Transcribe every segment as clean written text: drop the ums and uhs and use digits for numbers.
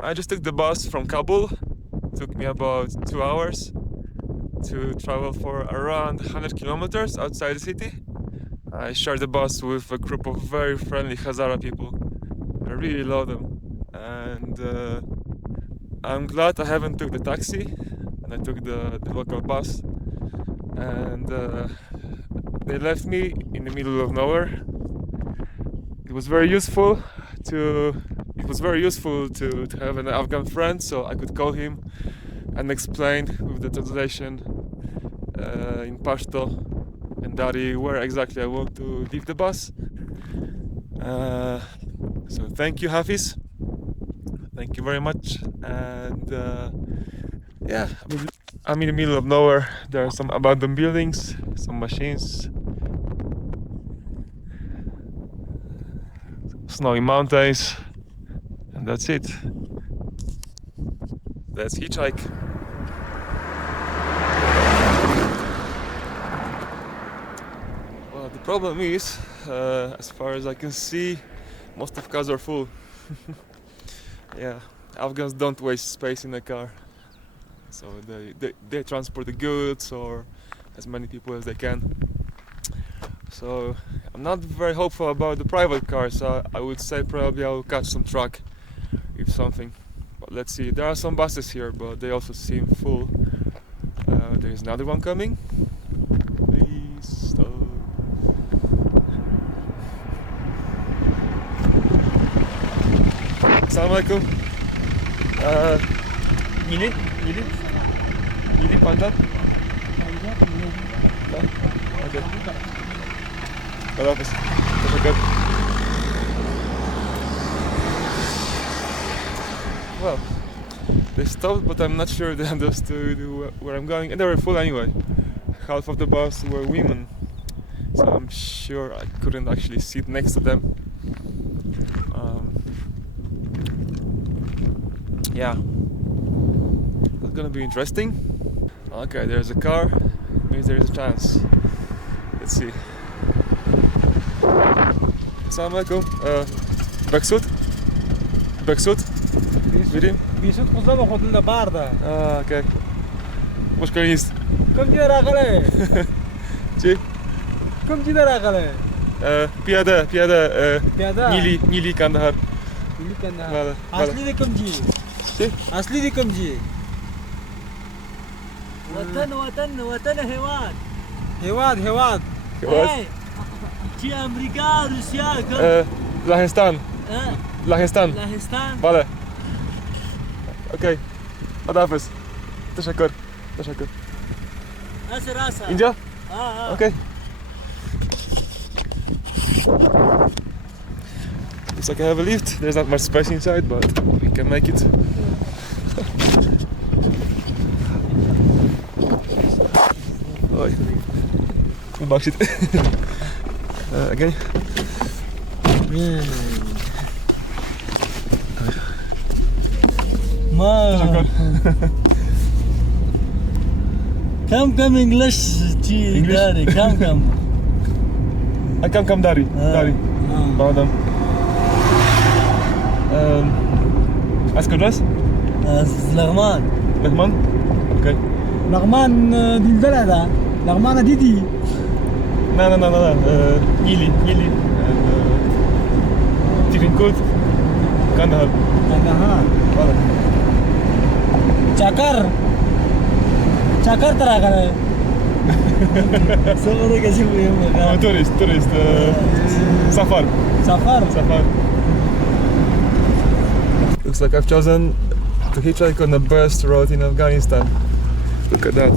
I just took the bus from Kabul. It took me about 2 hours to travel for around 100 kilometers outside the city. I shared the bus with a group of very friendly Hazara people. I really love them, and I'm glad I haven't took the taxi and I took the local bus, and they left me in the middle of nowhere. It was very useful to have an Afghan friend, so I could call him and explain with the translation in Pashto and Dari where exactly I want to leave the bus. So thank you, Hafiz. Thank you very much. And yeah, I'm in the middle of nowhere. There are some abandoned buildings, some machines, snowy mountains, and that's it. That's Hitchhike. Well, the problem is, as far as I can see, most of cars are full. Yeah, Afghans don't waste space in a car, so they transport the goods or as many people as they can. So I'm not very hopeful about the private cars. I would say probably I'll catch some truck if something. But let's see. There are some buses here, but they also seem full. There's another one coming. Please stop. Assalamualaikum. Mili? Mili pantat? Okay. Allah Hafiz. Teşekkür. Well, they stopped, but I'm not sure they understood where I'm going, and they were full anyway. Half of the bus were women, so I'm sure I couldn't actually sit next to them. Yeah, it's gonna be interesting. Okay, there's a car, means there is a chance. Let's see. Assalamualaikum. Baksud? Baksud? Vereyim. Bisut kuzlama hodunda barda. Okay. Hoş geldiniz. Kom gider akale. Çi? Kom gider akale. Piyada. Piyada. Nili Kandahar. Nili Kandahar. Valla. Asli de komji. Çi? Asli de komji. وطن هواد هواد. چی امریکا روسیا کم Lahistan. لهستان Valla. Okay. Allah Hafiz. Teşekkür. راسا İnce? Okay. Looks like I have a lift. There's not much space inside, but we can make it. Oi. Bak shit. Again. ما كم انجلش تي English? داري كم I can come Dari. Madam. Ask address? لغمان Rahman? Okay. لغمان دلدل هذا. لغمان ديدي. No. Nili. Tifinkut. Kandahar. Kandahar. Valla. Çakar tarakale. صورة كشوف يوم I'm a tourist. Safar. Safar. Looks like I've chosen to hitchhike on the best road in Afghanistan. Look at that.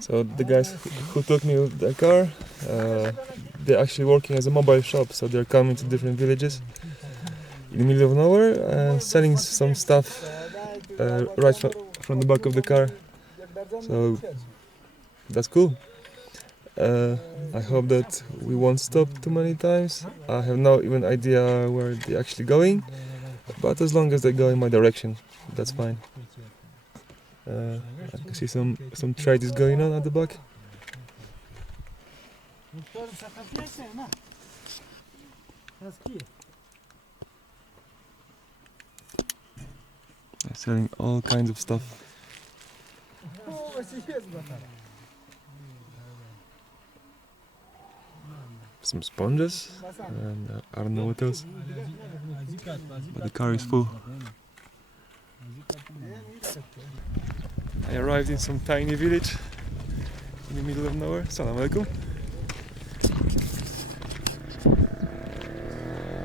So the guys who took me with their car, they're actually working as a mobile shop, so they're coming to different villages in the middle of nowhere and selling some stuff right from the back of the car. So that's cool. I hope that we won't stop too many times. I have no even idea where they're actually going, but as long as they go in my direction, that's fine. I can see some trade is going on at the back. They're selling all kinds of stuff. Some sponges and I don't know what else. But the car is full. I arrived in some tiny village in the middle of nowhere. Assalamu alaikum.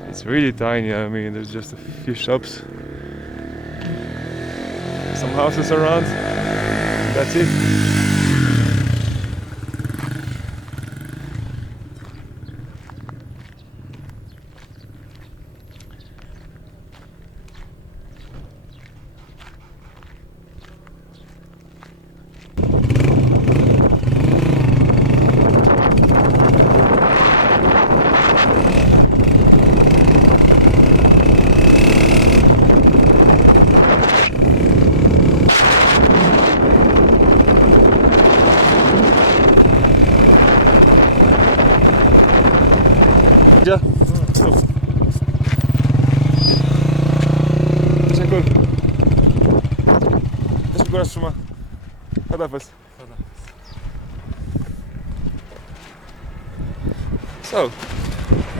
It's really tiny, I mean, there's just a few shops, some houses around, that's it. Ja. Teşekkür. Teşekkür Asuma. Hadafız. So,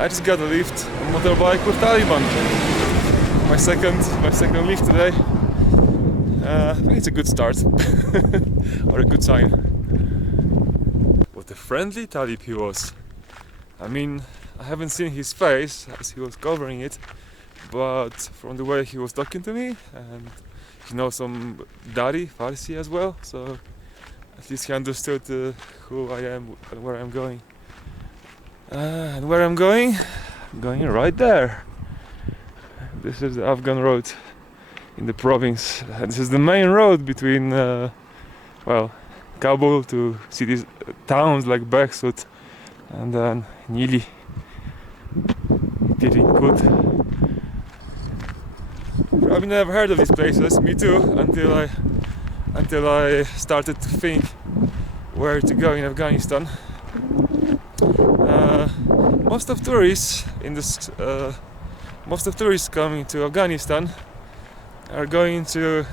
I just got a lift on motorbike with Taliban. My second lift today. I think it's a good start or a good sign. What a friendly Talib he was. I mean, I haven't seen his face as he was covering it, but from the way he was talking to me, and he knows some Dari, Farsi as well, so at least he understood who I am and where I'm going. And where I'm going right there. This is the Afghan road in the province. This is the main road between, Kabul to cities, towns like Baksut and then Nili. I've never heard of these places, me too, until I started to think where to go in Afghanistan. Most of tourists coming to Afghanistan are going to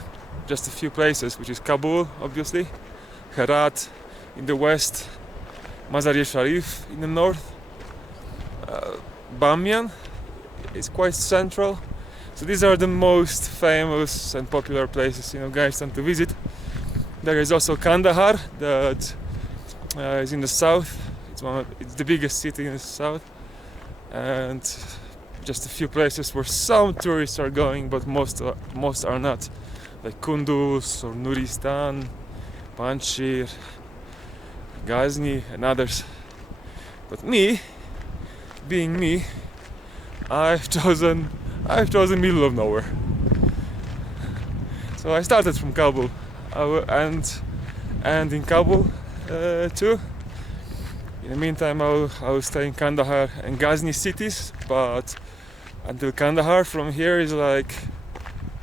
just a few places, which is Kabul, obviously, Herat in the west, Mazar-e-Sharif in the north. Bamiyan is quite central, so these are the most famous and popular places in Afghanistan to visit. There is also Kandahar that is in the south. It's the biggest city in the south, and just a few places where some tourists are going, but most are not, like Kunduz or Nuristan, Panjshir, Ghazni, and others. But me, being me, I've chosen middle of nowhere. So I started from Kabul, and in Kabul too. In the meantime, I will stay in Kandahar and Ghazni cities, but until Kandahar from here is like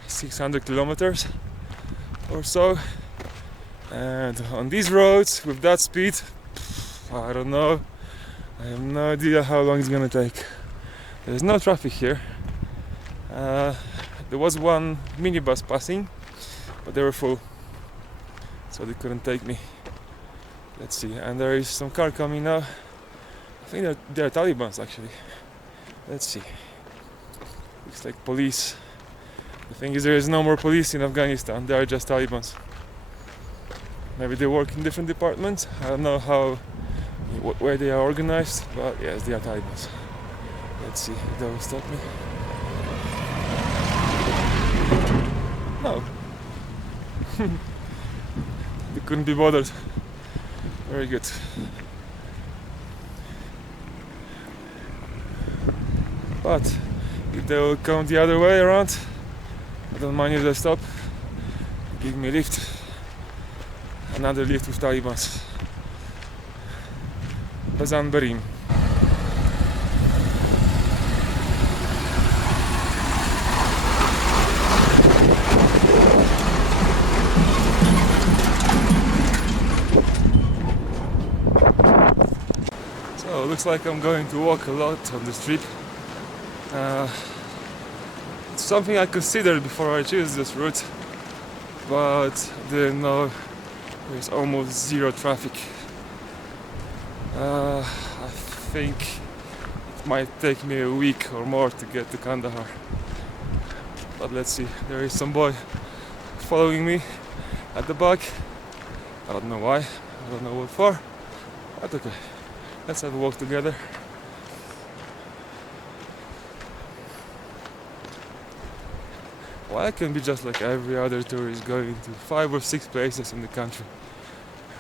600 kilometers or so. And on these roads with that speed, I don't know. I have no idea how long it's gonna take. There's no traffic here. There was one minibus passing, but they were full, so they couldn't take me. Let's see, and there is some car coming now. I think they're Talibans actually. Let's see. Looks like police. The thing is, there is no more police in Afghanistan. They are just Talibans. Maybe they work in different departments. I don't know where they are organized, but yes, they are Talibans. Let's see if they will stop me. No. They couldn't be bothered. Very good. But if they will come the other way around, I don't mind if they stop. Give me a lift. Another lift with Talibans. Bazanberim. So it looks like I'm going to walk a lot on this trip. It's something I considered before I chose this route, but didn't know there's almost zero traffic. I think it might take me a week or more to get to Kandahar. But let's see, there is some boy following me at the back. I don't know why, I don't know what for, but okay, let's have a walk together. Well, I can be just like every other tourist going to 5 or 6 places in the country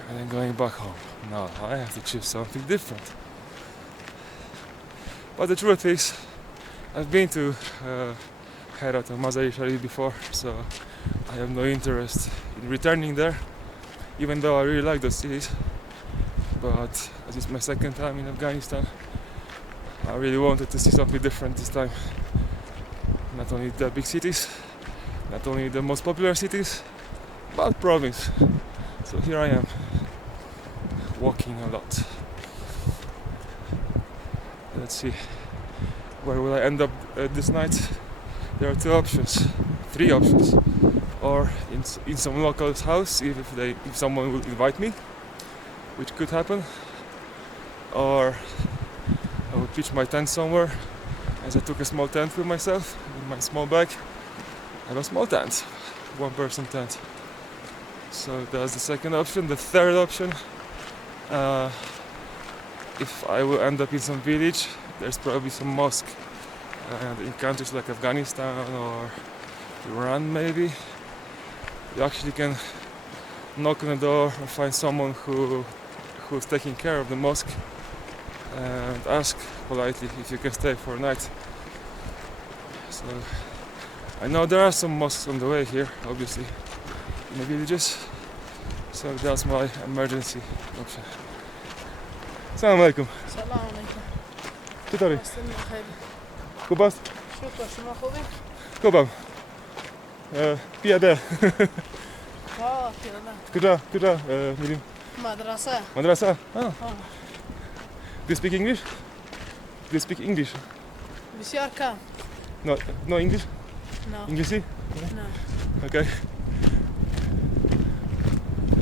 and then going back home. No, I have to choose something different. But the truth is, I've been to Herat and Mazar-i Sharif before, so I have no interest in returning there, even though I really like those cities. But as it's my second time in Afghanistan, I really wanted to see something different this time. Not only the big cities, not only the most popular cities, but province. So here I am, walking a lot. Let's see, where will I end up this night? There are 2 options, 3 options. Or in some local's house, if someone will invite me, which could happen. Or I will pitch my tent somewhere, as I took a small tent with myself, in my small bag. I have a small tent, 1-person tent. So that's the second option. The third option, if I will end up in some village, there's probably some mosque. And in countries like Afghanistan or Iran maybe, you actually can knock on the door and find someone who's taking care of the mosque and ask politely if you can stay for a night. So I know there are some mosques on the way here, obviously, in the villages. So that's my emergency option. Assalamu alaikum. سلام عليكم. چطوری؟ استنى خير. خوب است؟ شكرا شما خوبی؟ خوبم. پیاده. پیاده. کجا میریم؟ مدرسه. مدرسه؟ Do you speak English? Do you speak English? بسیار کم. No English? نه. انگلیسی؟ نه. Okay.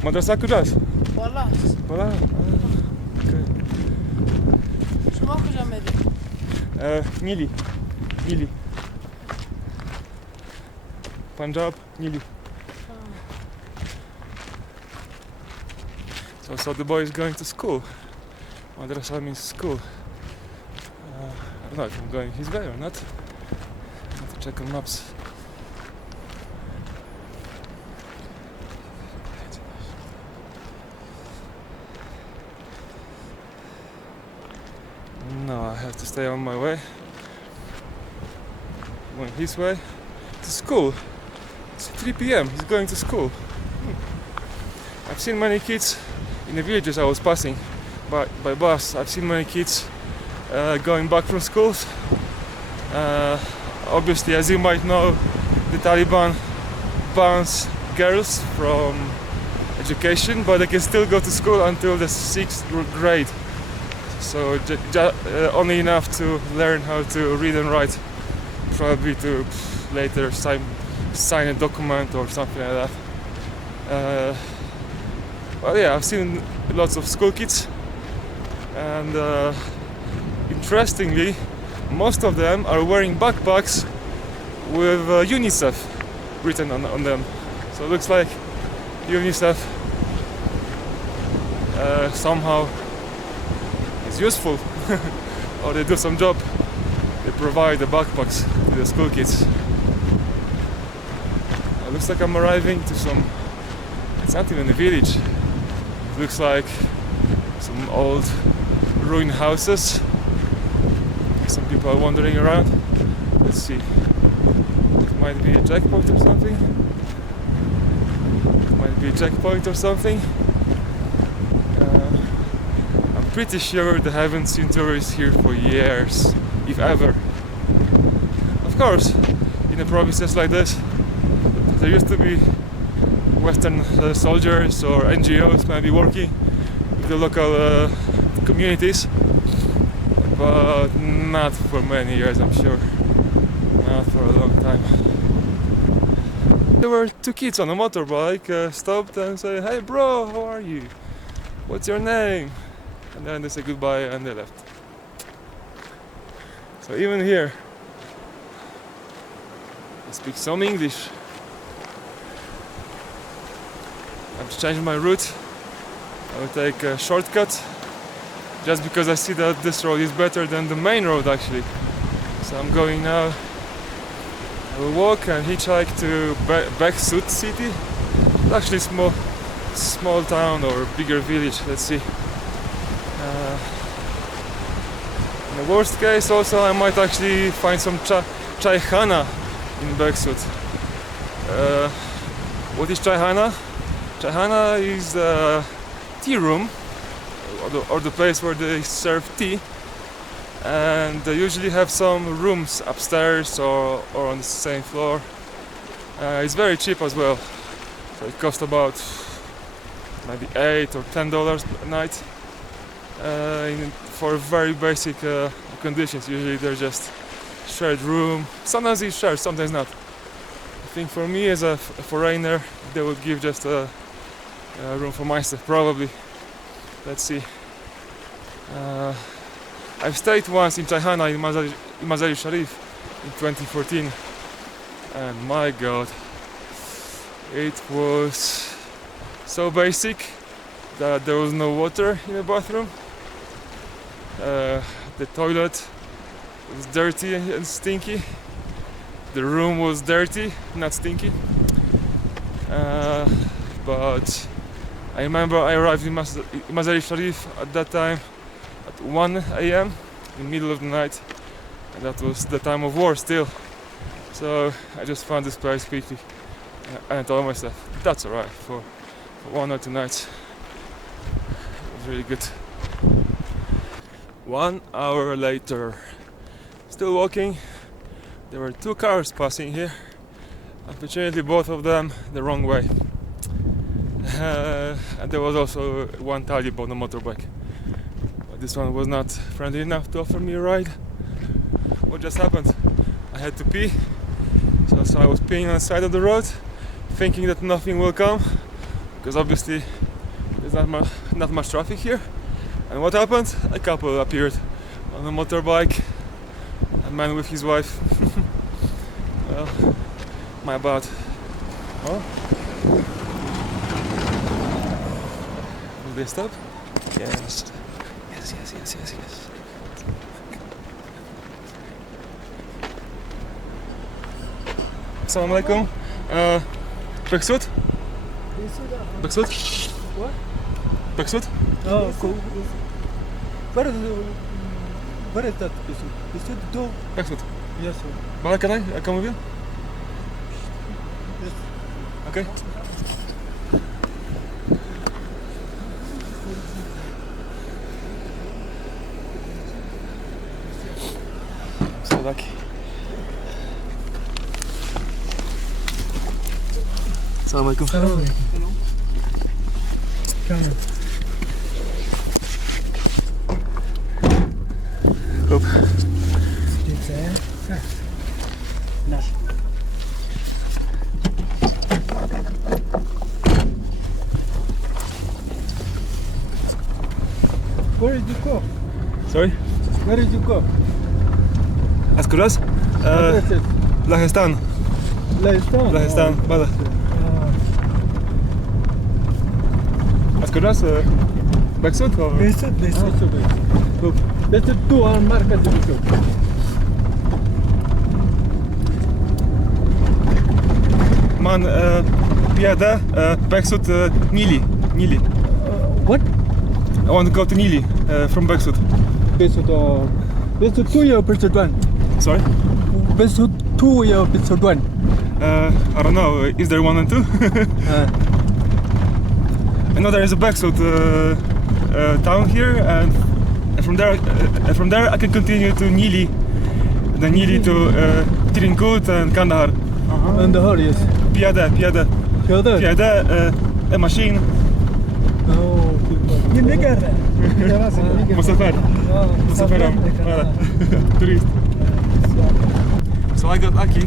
مدرسه کجاست؟ بالا. بالا. Okay. شما کجا میری؟ نیلی. Punjab, Nili. So the boy is going to school. Madrasa means school. I don't know if I'm going his way or not. I have to check on maps. No, I have to stay on my way. Going his way to school. It's 3 p.m. He's going to school. I've seen many kids in the villages I was passing by bus. I've seen many kids going back from schools. Obviously, as you might know, the Taliban bans girls from education, but they can still go to school until the 6th grade. So only enough to learn how to read and write, probably to later sign a document or something like that. Well, yeah, I've seen lots of school kids, and interestingly, most of them are wearing backpacks with UNICEF written on them. So it looks like UNICEF somehow is useful, or they do some job. They provide the backpacks to the school kids. It looks like I'm arriving to some, it's not even a village. It looks like some old ruined houses. Some people are wandering around. Let's see. It might be a checkpoint or something. I'm pretty sure they haven't seen tourists here for years, if ever. Of course, in the provinces like this, there used to be Western soldiers or NGOs maybe working with the local communities, but not for many years, I'm sure. Not for a long time. There were two kids on a motorbike, stopped and said, "Hey bro, how are you? What's your name?" And then they said goodbye and they left. So even here, I speak some English. I've changed my route. I will take a shortcut just because I see that this road is better than the main road actually. So I'm going now. I will walk and hitchhike to Baksut city. It's actually small town or bigger village. Let's see. In the worst case, also I might actually find some chaikhana in Baksut. What is chaikhana? Chaikhana is a tea room or the place where they serve tea, and they usually have some rooms upstairs or on the same floor. It's very cheap as well, so it costs about maybe $8 or $10 a night for very basic conditions. Usually they're just shared room. Sometimes it's shared, sometimes not. I think for me as a foreigner, they would give just a room for myself, probably. Let's see. I've stayed once in Chaikhana in Mazar-e Sharif in 2014, and my god, it was so basic that there was no water in the bathroom. The toilet was dirty and stinky. The room was dirty, not stinky. But I remember I arrived in Mazar-e Sharif at that time at 1 a.m. in the middle of the night, and that was the time of war still. So I just found this place quickly and I told myself, that's alright for 1 or 2 nights. It was really good. 1 hour later, still walking. There were 2 cars passing here. Unfortunately, both of them the wrong way. And there was also one Talib on a motorbike. But this one was not friendly enough to offer me a ride. What just happened? I had to pee. So I was peeing on the side of the road, thinking that nothing will come, because obviously there's not much traffic here. And what happened? A couple appeared on a motorbike, a man with his wife. Well, my bad. Oh. Will they stop? Yes. Yes. Assalamu alaikum. Baksut? Baksut? What? Baksut? Oh, cool. Where is that? Is it door? Baksut. Yes, sir. Mala, can I come with you? Yes. Okay. I'm so lucky. Assalamu alaikum. Hello. Come on. Hope. Nice. Where did you go? Sorry? Where did you go? Askuras? What is it? Lahistan. Lahistan. Bala. Askuras? Baksut or? Besut. Hope. Besut tu on market Besut. Man, Piada, Baksut, Nili. What? I want to go to Nili from Baksut. Besut 2 or Besut 1? Sorry? Besut 2 or Besut 1? I don't know. Is there 1 and 2? I know there is a Baksut town here, and from there I can continue to Nili, then Nili to Tirinkut and Kandahar. And the hell, yes. Piyade, a machine. مسافر tourist. So I got lucky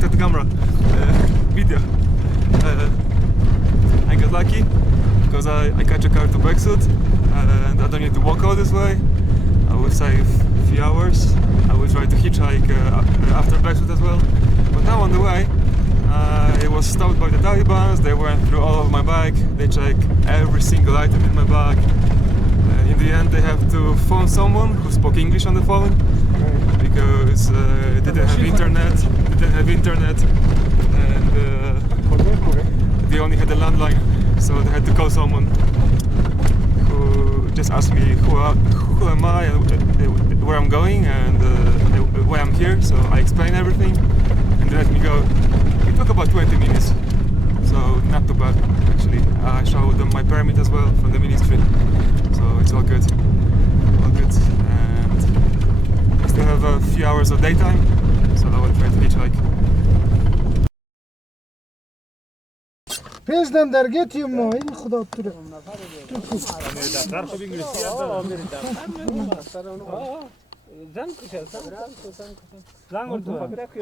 with the camera video. I got lucky because I catch a car to Bexut and I don't need to walk all this way. I will save a few hours. I will try to hitchhike after Bexut as well. But now on the way, it was stopped by the Taliban. They went through all of my bag. They checked every single item in my bag. In the end, they have to phone someone who spoke English on the phone because they didn't have internet, and they only had a landline. So they had to call someone who just asked me who am I and where I'm going and why I'm here. So I explained everything and they let me go. It took about 20 minutes, so not too bad actually. I showed them my permit as well from the ministry, so it's all good. All good. And I still have a few hours of daytime, so I will try to hitchhike. پیشدن در گتی ما این خدا توره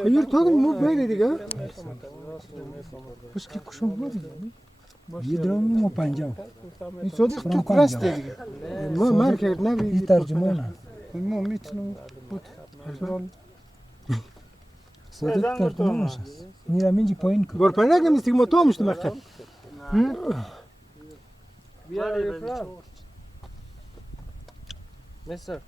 خیر تا مو بیری دیگه بس کی کشم بود یه درام مو پنجاه این صدیق تو کراست دیگه ما مارکت نبی این ترجمه نه ما میتونم بود صدیق ترجمه نشه میرم اینجا پایین کن برپنگ نمیستی که ما تو مشت مخه Mister.